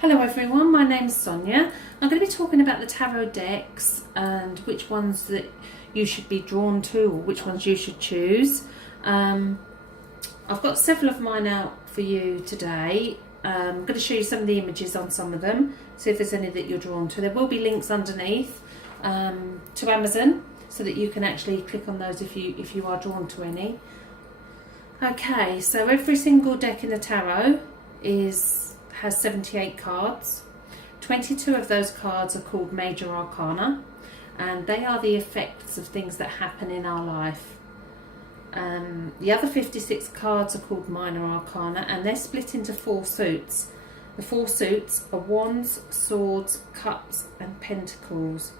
Hello everyone, my name's Sonia. I'm going to be talking about the tarot decks and which ones that you should be drawn to or which ones you should choose. I've got several of mine out for you today. I'm going to show you some of the images on some of them, see if there's any that you're drawn to. There will be links underneath to Amazon so that you can actually click on those if you are drawn to any. Okay, so every single deck in the tarot has 78 cards. 22 of those cards are called major arcana, and they are the effects of things that happen in our life. The other 56 cards are called minor arcana, and they're split into 4 suits. The 4 suits are wands, swords, cups and pentacles.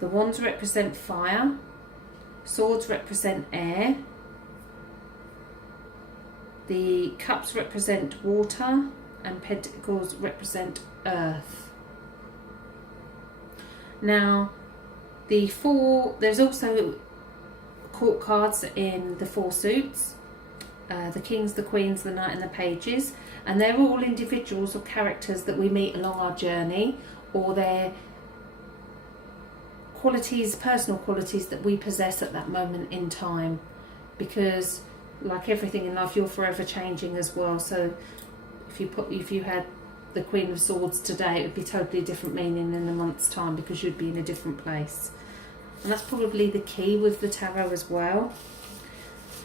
The wands represent fire, swords represent air, the cups represent water, and pentacles represent earth. Now, there's also court cards in the 4 suits, the kings, the queens, the knight and the pages, and they're all individuals or characters that we meet along our journey, or they're qualities, personal qualities that we possess at that moment in time, because like everything in life, you're forever changing as well. So if you had the Queen of Swords today, it would be totally different meaning in a month's time because you'd be in a different place. And that's probably the key with the tarot as well.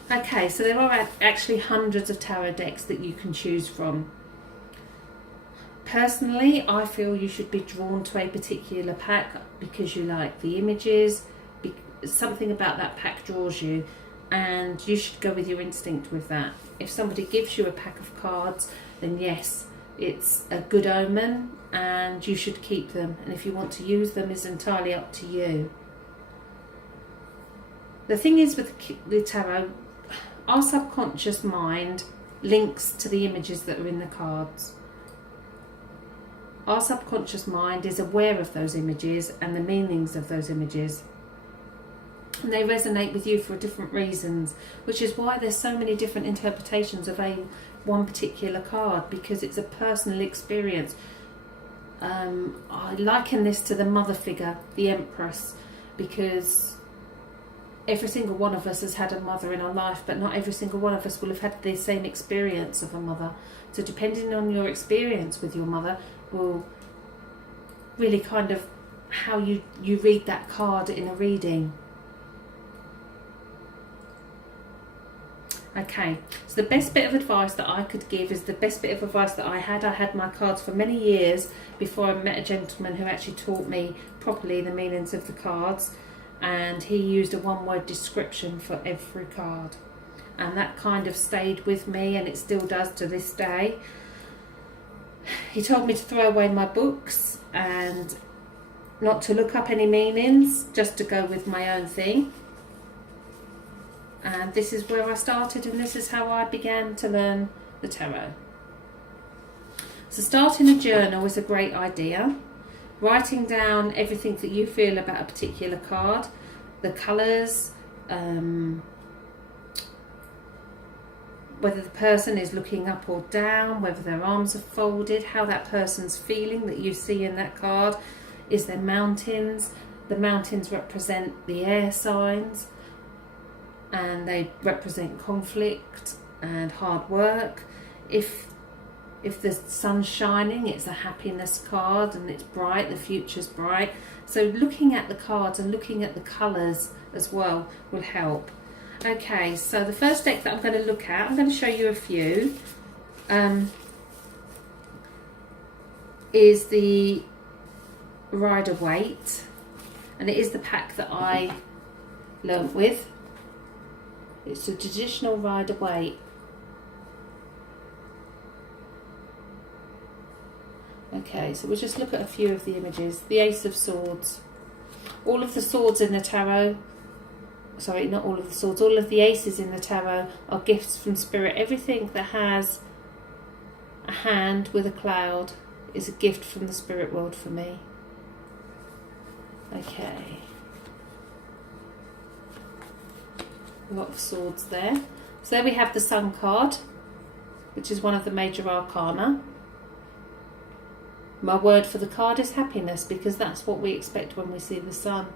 Okay, so there are actually hundreds of tarot decks that you can choose from. Personally, I feel you should be drawn to a particular pack because you like the images, something about that pack draws you, and you should go with your instinct with that. If somebody gives you a pack of cards, then yes, it's a good omen and you should keep them, and if you want to use them is entirely up to you. The thing is with the tarot, our subconscious mind links to the images that are in the cards. Our subconscious mind is aware of those images and the meanings of those images, and they resonate with you for different reasons, which is why there's so many different interpretations of one particular card, because it's a personal experience. I liken this to the mother figure, the Empress, because every single one of us has had a mother in our life, but not every single one of us will have had the same experience of a mother. So depending on your experience with your mother will really kind of how you read that card in a reading. Okay, so the best bit of advice that I could give is the best bit of advice that I had. I had my cards for many years before I met a gentleman who actually taught me properly the meanings of the cards, and he used a one-word description for every card, and that kind of stayed with me, and it still does to this day. He told me to throw away my books and not to look up any meanings, just to go with my own thing. And this is where I started, and this is how I began to learn the tarot. So starting a journal is a great idea. Writing down everything that you feel about a particular card, the colours, whether the person is looking up or down, whether their arms are folded, how that person's feeling that you see in that card. Is there mountains? The mountains represent the air signs, and they represent conflict and hard work. If the sun's shining, it's a happiness card and it's bright, the future's bright. So looking at the cards and looking at the colours as well will help. Okay, so the first deck that I'm going to look at, I'm going to show you a few, is the Rider-Waite, and it is the pack that I learnt with. It's a traditional Rider-Waite. Okay, so we'll just look at a few of the images. The Ace of Swords. All of the swords in the tarot, sorry, not all of the swords, all of the aces in the tarot are gifts from spirit. Everything that has a hand with a cloud is a gift from the spirit world for me. Okay. A lot of swords there. So there we have the Sun card, which is one of the major arcana. My word for the card is happiness, because that's what we expect when we see the sun.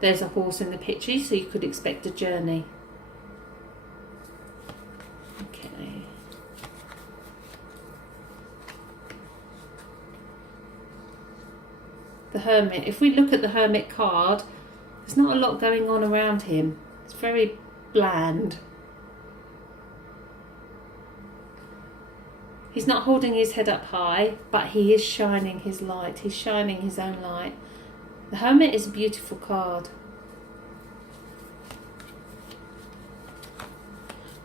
There's a horse in the picture, so you could expect a journey. Okay. The Hermit. If we look at the Hermit card, there's not a lot going on around him. It's very bland. He's not holding his head up high, but he is shining his light. He's shining his own light. The Hermit is a beautiful card.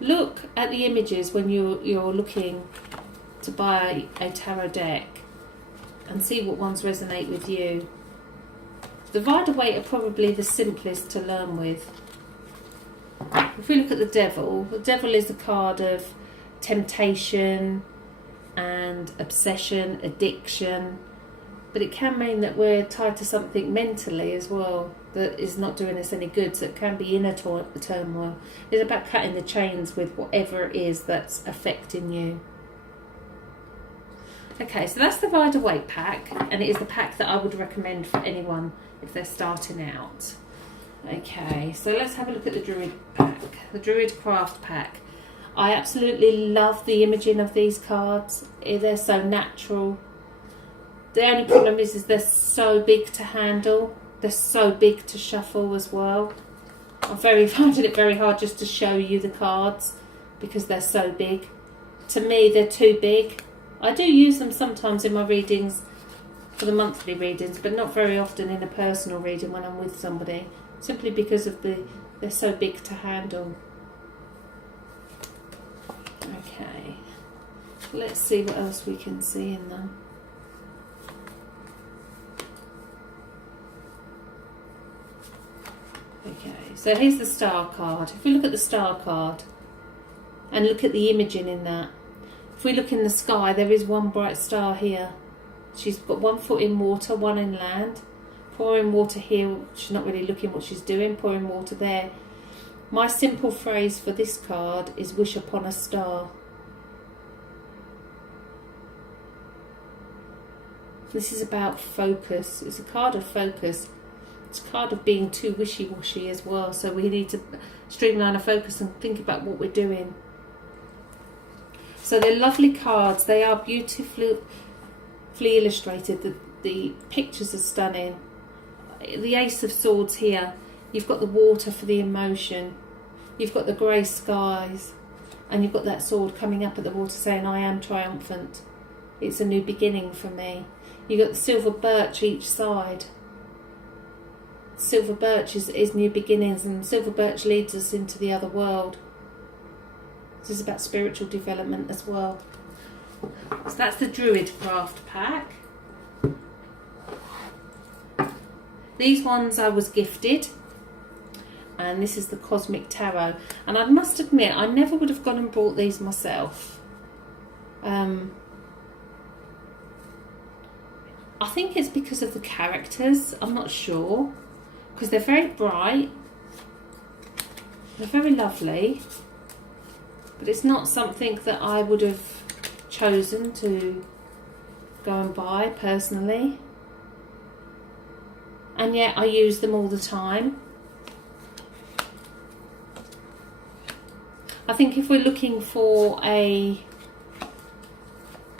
Look at the images when you're looking to buy a tarot deck and see what ones resonate with you. The Rider-Waite are probably the simplest to learn with. If we look at the Devil is a card of temptation and obsession, addiction, but it can mean that we're tied to something mentally as well that is not doing us any good, so it can be inner turmoil. It's about cutting the chains with whatever it is that's affecting you. Okay, so that's the Rider-Waite pack, and it is the pack that I would recommend for anyone if they're starting out. Okay, so let's have a look at the Druid pack, the Druidcraft pack. I absolutely love the imaging of these cards. They're so natural. The only problem is they're so big to handle. They're so big to shuffle as well. I'm finding it very hard just to show you the cards because they're so big. To me, they're too big. I do use them sometimes in my readings for the monthly readings, but not very often in a personal reading when I'm with somebody, simply because of they're so big to handle. Okay, let's see what else we can see in them. Okay, so here's the Star card. If we look at the Star card and look at the imaging in that, if we look in the sky, there is one bright star here. She's got one foot in water, one in land. Pouring water here, she's not really looking what she's doing, pouring water there. My simple phrase for this card is wish upon a star. This is about focus. It's a card of focus. It's a card of being too wishy-washy as well. So we need to streamline our focus and think about what we're doing. So they're lovely cards. They are beautifully illustrated. The pictures are stunning. The Ace of Swords here. You've got the water for the emotion. You've got the grey skies. And you've got that sword coming up at the water saying, I am triumphant. It's a new beginning for me. You've got the silver birch each side. Silver birch is new beginnings, and silver birch leads us into the other world. This is about spiritual development as well. So that's the Druidcraft pack. These ones I was gifted, and this is the Cosmic Tarot. And I must admit, I never would have gone and bought these myself. I think it's because of the characters. I'm not sure, because they're very bright. They're very lovely, but it's not something that I would have chosen to go and buy personally. And yet I use them all the time. I think if we're looking for a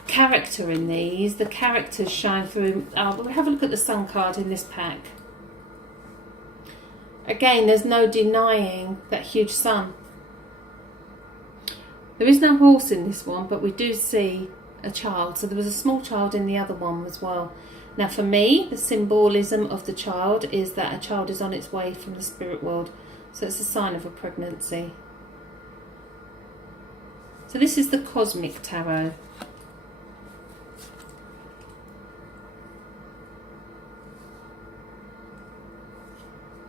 character in these, the characters shine through. We'll have a look at the Sun card in this pack. Again, there's no denying that huge sun. There is no horse in this one, but we do see a child. So there was a small child in the other one as well. Now for me, the symbolism of the child is that a child is on its way from the spirit world. So it's a sign of a pregnancy. So this is the Cosmic Tarot.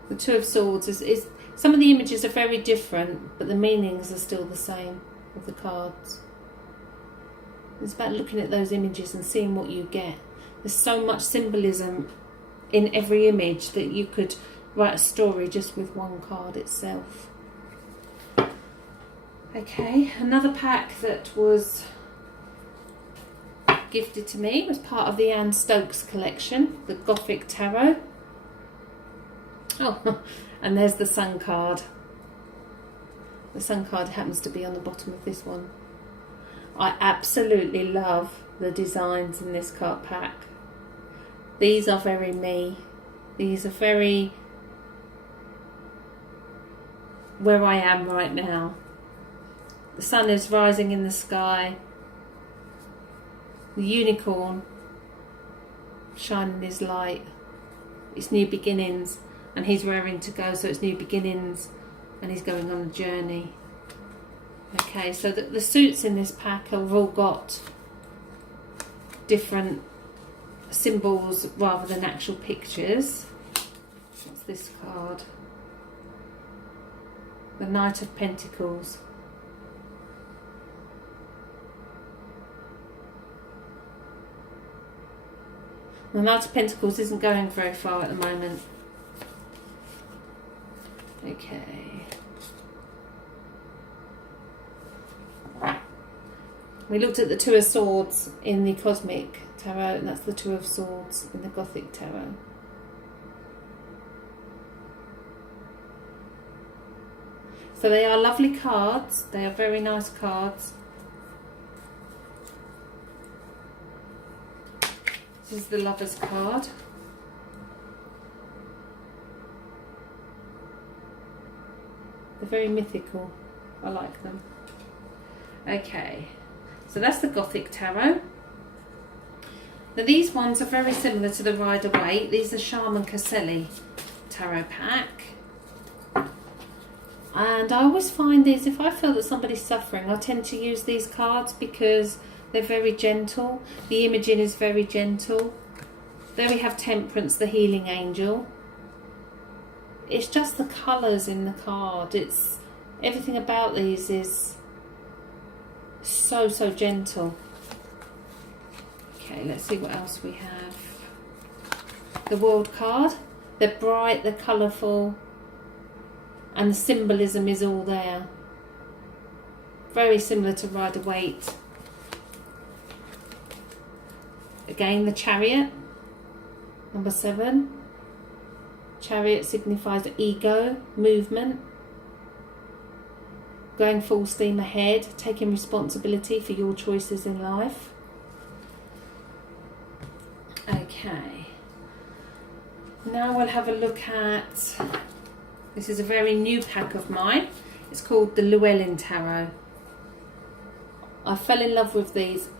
The Two of Swords is some of the images are very different, but the meanings are still the same of the cards. It's about looking at those images and seeing what you get. There's so much symbolism in every image that you could write a story just with one card itself. Okay, another pack that was pack gifted to me was part of the Anne Stokes collection, the Gothic Tarot. Oh, and there's the Sun card. The Sun card happens to be on the bottom of this one. I absolutely love the designs in this card pack. These are very me. These are very where I am right now. The sun is rising in the sky. The unicorn shining his light. It's new beginnings, and he's raring to go, so it's new beginnings, and he's going on a journey. Okay, so the suits in this pack have all got different symbols rather than actual pictures. What's this card? The Knight of Pentacles. The Knight of Pentacles isn't going very far at the moment. Okay. We looked at the Two of Swords in the Cosmic Tarot, and that's the Two of Swords in the Gothic Tarot. So they are lovely cards. They are very nice cards. This is the Lover's card. They're very mythical. I like them. Okay, so that's the Gothic Tarot. Now these ones are very similar to the Rider-Waite. These are Shaman Connolly tarot pack. And I always find these, if I feel that somebody's suffering, I tend to use these cards because they're very gentle. The imaging is very gentle. There we have Temperance, the healing angel. It's just the colours in the card. It's everything about these is so gentle. Okay, let's see what else we have. The World card. They're bright, they're colourful, and the symbolism is all there. Very similar to Rider-Waite. Again, the Chariot, number 7. Chariot signifies ego, movement, going full steam ahead, taking responsibility for your choices in life. Okay, now we'll have a look at, this is a very new pack of mine. It's called the Llewellyn Tarot. I fell in love with these.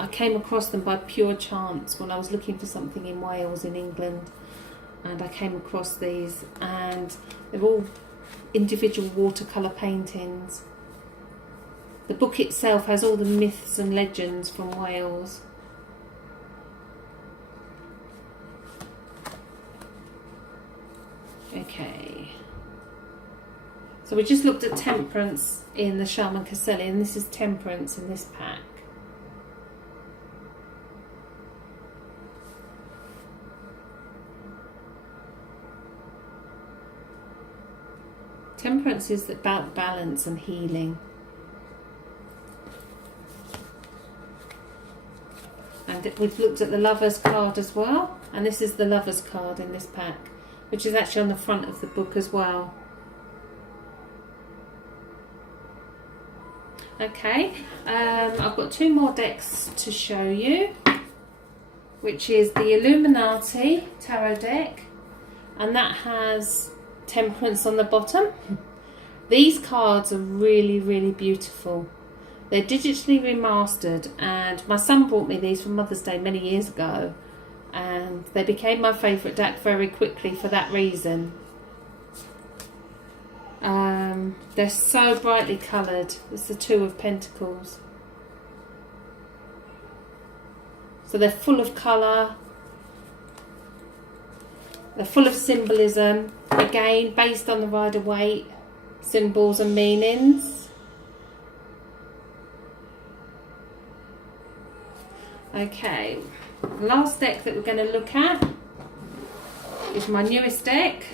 I came across them by pure chance when I was looking for something in Wales, in England, and I came across these, and they're all individual watercolour paintings. The book itself has all the myths and legends from Wales. Okay, so we just looked at Temperance in the Shaman Connolly, and this is Temperance in this pack. Temperance is about balance and healing. And we've looked at the Lover's card as well, and this is the Lover's card in this pack, which is actually on the front of the book as well. Okay, I've got 2 more decks to show you, which is the Illuminati tarot deck, and that has Temperance on the bottom. These cards are really beautiful. They're digitally remastered, and my son brought me these for Mother's Day many years ago, and they became my favourite deck very quickly for that reason. They're so brightly coloured. It's the Two of Pentacles. So they're full of colour. They're full of symbolism. Again, based on the Rider-Waite symbols and meanings. Okay, the last deck that we're going to look at is my newest deck,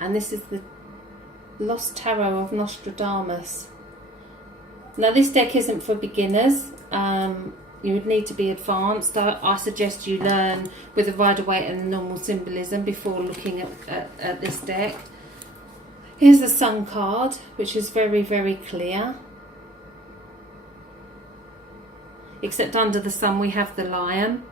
and this is the Lost Tarot of Nostradamus. Now this deck isn't for beginners. you would need to be advanced. I suggest you learn with the Rider-Waite and the normal symbolism before looking at this deck. Here's the Sun card, which is very, very clear. Except under the Sun we have the Lion.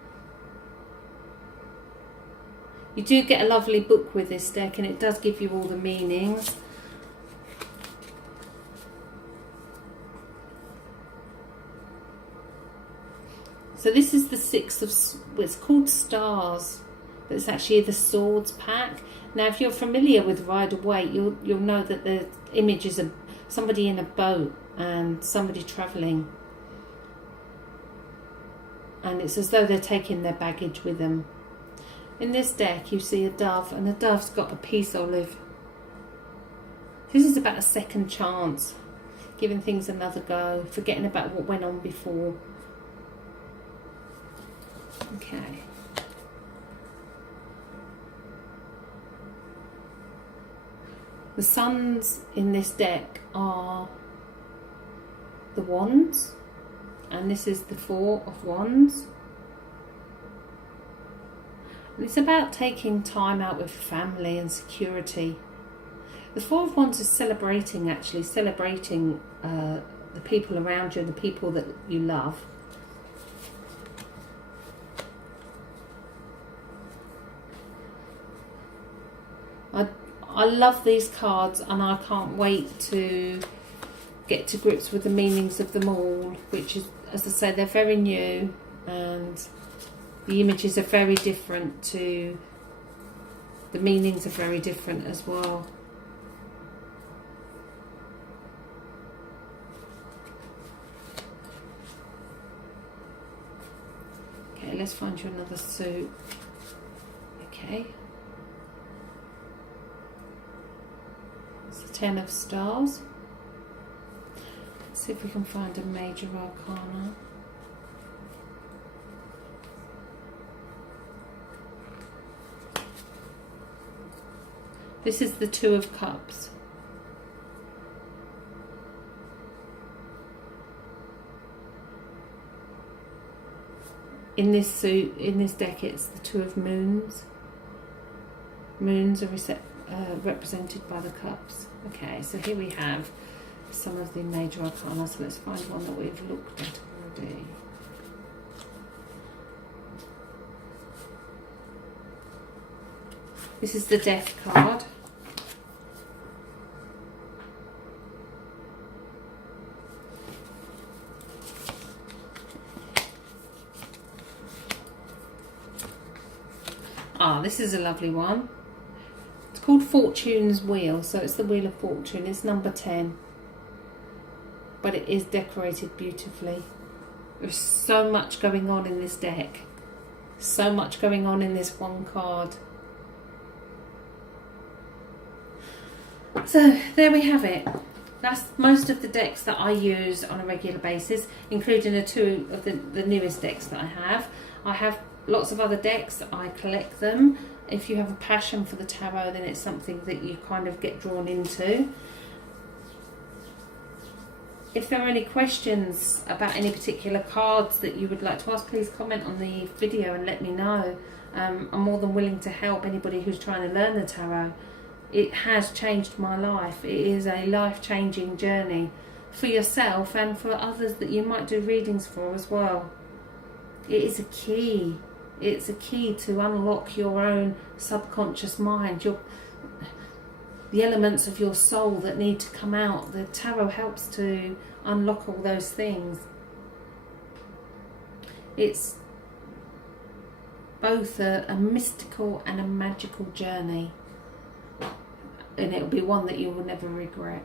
You do get a lovely book with this deck, and it does give you all the meanings. So this is the Six of, it's called Stars, but it's actually the Swords pack. Now if you're familiar with Rider-Waite, you'll know that the image is somebody in a boat and somebody travelling. And it's as though they're taking their baggage with them. In this deck you see a dove, and the dove's got a peace olive. This is about a second chance, giving things another go, forgetting about what went on before. Okay. The suns in this deck are the Wands, and this is the Four of Wands. And it's about taking time out with family and security. The Four of Wands is celebrating, actually, celebrating the people around you and the people that you love. I love these cards, and I can't wait to get to grips with the meanings of them all, which is, as I say, they're very new, and the images are very different too. The meanings are very different as well. Okay, let's find you another suit. Okay. It's the Ten of Stars. Let's see if we can find a major arcana. This is the Two of Cups. In this suit, in this deck, it's the Two of Moons. Moons are represented by the cups. Okay, so here we have some of the major arcana. So let's find one that we've looked at already. This is the Death card. This is a lovely one. It's called Fortune's Wheel, so it's the Wheel of Fortune. It's number 10, but it is decorated beautifully. There's so much going on in this deck, so much going on in this one card. So there we have it. That's most of the decks that I use on a regular basis, including the two of the newest decks that I have. I have lots of other decks. I collect them. If you have a passion for the tarot, then it's something that you kind of get drawn into. If there are any questions about any particular cards that you would like to ask, please comment on the video and let me know. I'm more than willing to help anybody who's trying to learn the tarot. It has changed my life. It is a life-changing journey for yourself and for others that you might do readings for as well. It is a key. It's a key to unlock your own subconscious mind, the elements of your soul that need to come out. The tarot helps to unlock all those things. It's both a mystical and a magical journey, and it'll be one that you will never regret.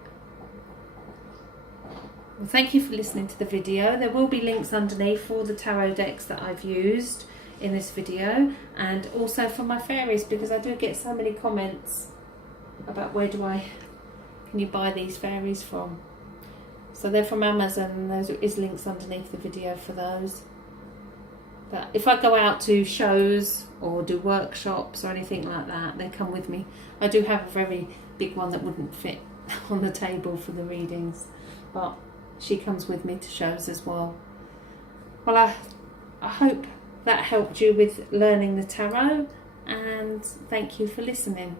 Well, thank you for listening to the video. There will be links underneath for the tarot decks that I've used in this video, and also for my fairies, because I do get so many comments about can you buy these fairies from. So they're from Amazon, and there is links underneath the video for those. But if I go out to shows or do workshops or anything like that, they come with me. I do have a very big one that wouldn't fit on the table for the readings, but she comes with me to shows as well. Well, I hope that helped you with learning the tarot, and thank you for listening.